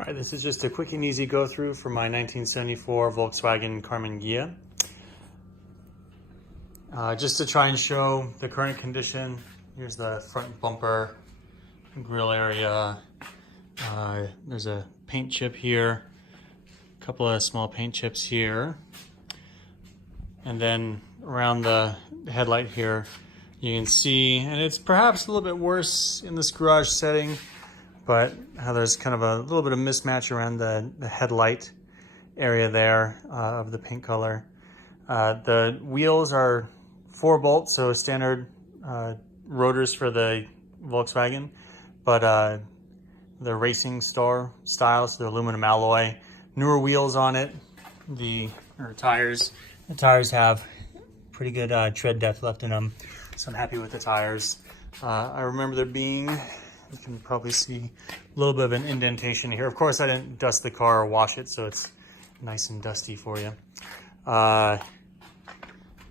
All right, this is just a quick and easy go through for my 1974 Volkswagen Karmann Ghia. Just to try and show the current condition. Here's the front bumper, grille area. There's a paint chip here, a couple of small paint chips here. And then around the headlight here, you can see, and it's perhaps a little bit worse in this garage setting, but how there's kind of a little bit of mismatch around the headlight area there of the paint color. The wheels are 4 bolts, so standard rotors for the Volkswagen, but the racing star style, so the aluminum alloy, newer wheels on it. The tires have pretty good tread depth left in them, so I'm happy with the tires. I remember there being, you can probably see a little bit of an indentation here. Of course, I didn't dust the car or wash it, so it's nice and dusty for you.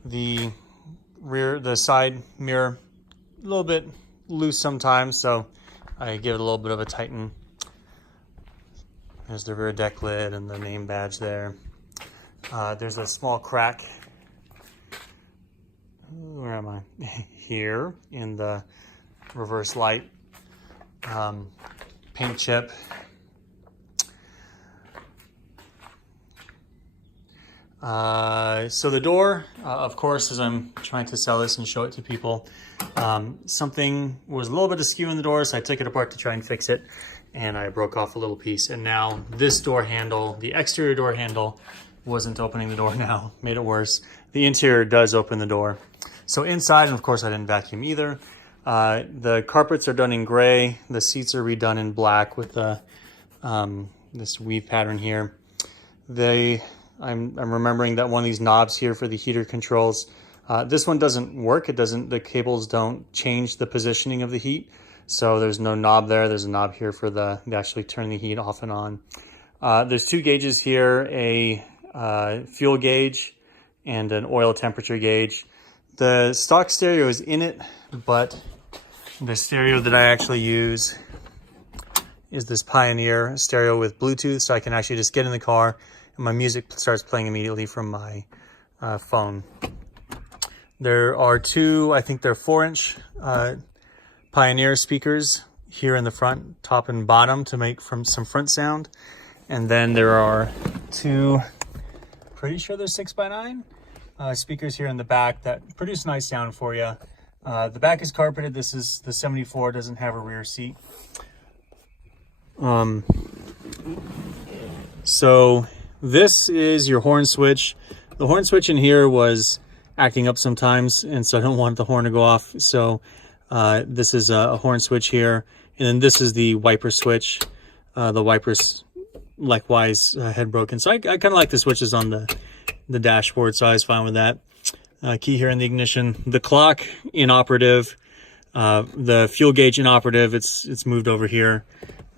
The side mirror, a little bit loose sometimes, so I give it a little bit of a tighten. There's the rear deck lid and the name badge there. There's a small crack. Where am I? Here in the reverse light. Paint chip. So the door, of course, as I'm trying to sell this and show it to people, something was a little bit askew in the door, so I took it apart to try and fix it, and I broke off a little piece. And now this door handle, the exterior door handle, wasn't opening the door now, made it worse. The interior does open the door. So inside, and of course I didn't vacuum either. The carpets are done in gray. The seats are redone in black with the this weave pattern here. I'm remembering that one of these knobs here for the heater controls, this one doesn't work. The cables don't change the positioning of the heat. So there's no knob there. There's a knob here for to actually turn the heat off and on. There's 2 gauges here, a fuel gauge and an oil temperature gauge. The stock stereo is in it, but the stereo that I actually use is this Pioneer stereo with Bluetooth, so I can actually just get in the car and my music starts playing immediately from my phone. There are 2, I think they're 4-inch Pioneer speakers here in the front, top and bottom, to make some front sound. And then there are 2, pretty sure they're 6x9 speakers here in the back that produce nice sound for you. The back is carpeted. This is the 74, doesn't have a rear seat. So this is your horn switch. The horn switch in here was acting up sometimes, and so I don't want the horn to go off. So this is a horn switch here. And then this is the wiper switch. The wipers likewise had broken. So I kind of like the switches on the dashboard, so I was fine with that. Key here in the ignition. The clock inoperative. The fuel gauge inoperative. It's moved over here.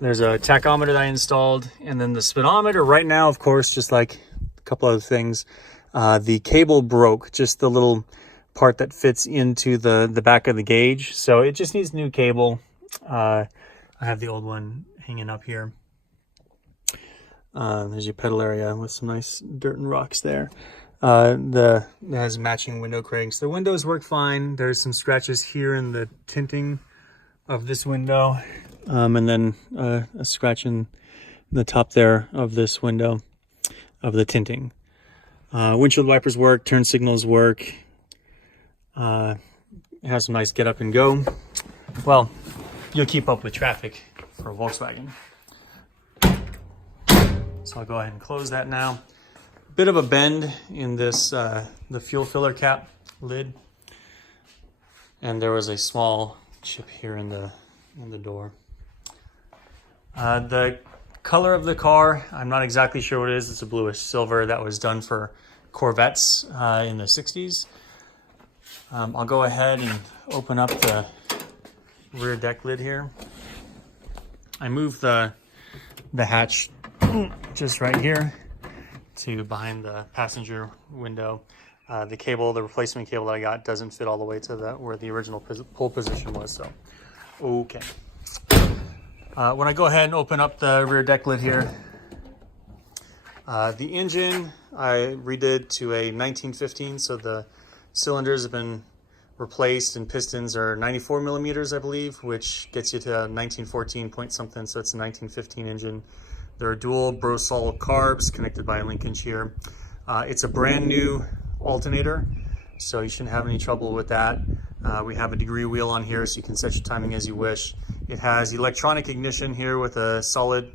There's a tachometer that I installed, and then the speedometer right now, of course, just like a couple other things, the cable broke, just the little part that fits into the back of the gauge. So it just needs new cable. I have the old one hanging up here. There's your pedal area with some nice dirt and rocks there. It has matching window cranks. The windows work fine. There's some scratches here in the tinting of this window. And then a scratch in the top there of this window of the tinting. Windshield wipers work, turn signals work. It has some nice get up and go. Well, you'll keep up with traffic for a Volkswagen. So I'll go ahead and close that now. Bit of a bend in this, the fuel filler cap lid. And there was a small chip here in the door. The color of the car, I'm not exactly sure what it is. It's a bluish silver that was done for Corvettes in the 60s. I'll go ahead and open up the rear deck lid here. I moved the hatch just right here to behind the passenger window. The replacement cable that I got doesn't fit all the way to where the original pole position was, so okay. When I go ahead and open up the rear deck lid here, the engine I redid to a 1915, so the cylinders have been replaced and pistons are 94 millimeters, I believe, which gets you to 1914 point something, so it's a 1915 engine. There are dual Brosol carbs connected by a linkage here. It's a brand new alternator, so you shouldn't have any trouble with that. We have a degree wheel on here, so you can set your timing as you wish. It has electronic ignition here with a solid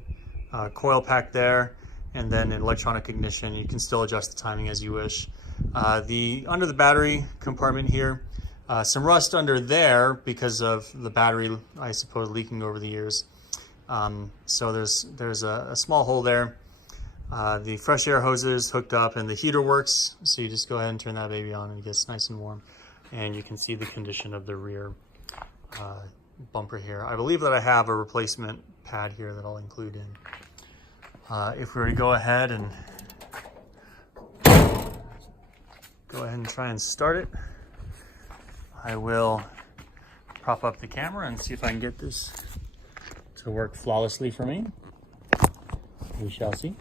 coil pack there, and then an electronic ignition. You can still adjust the timing as you wish. Under the battery compartment here, some rust under there because of the battery, I suppose, leaking over the years. So there's a small hole there. The fresh air hoses hooked up and the heater works, so you just go ahead and turn that baby on and it gets nice and warm. And you can see the condition of the rear bumper here. I believe that I have a replacement pad here that I'll include in. If we were to go ahead and try and start it, I will prop up the camera and see if I can get this to work flawlessly for me. We shall see.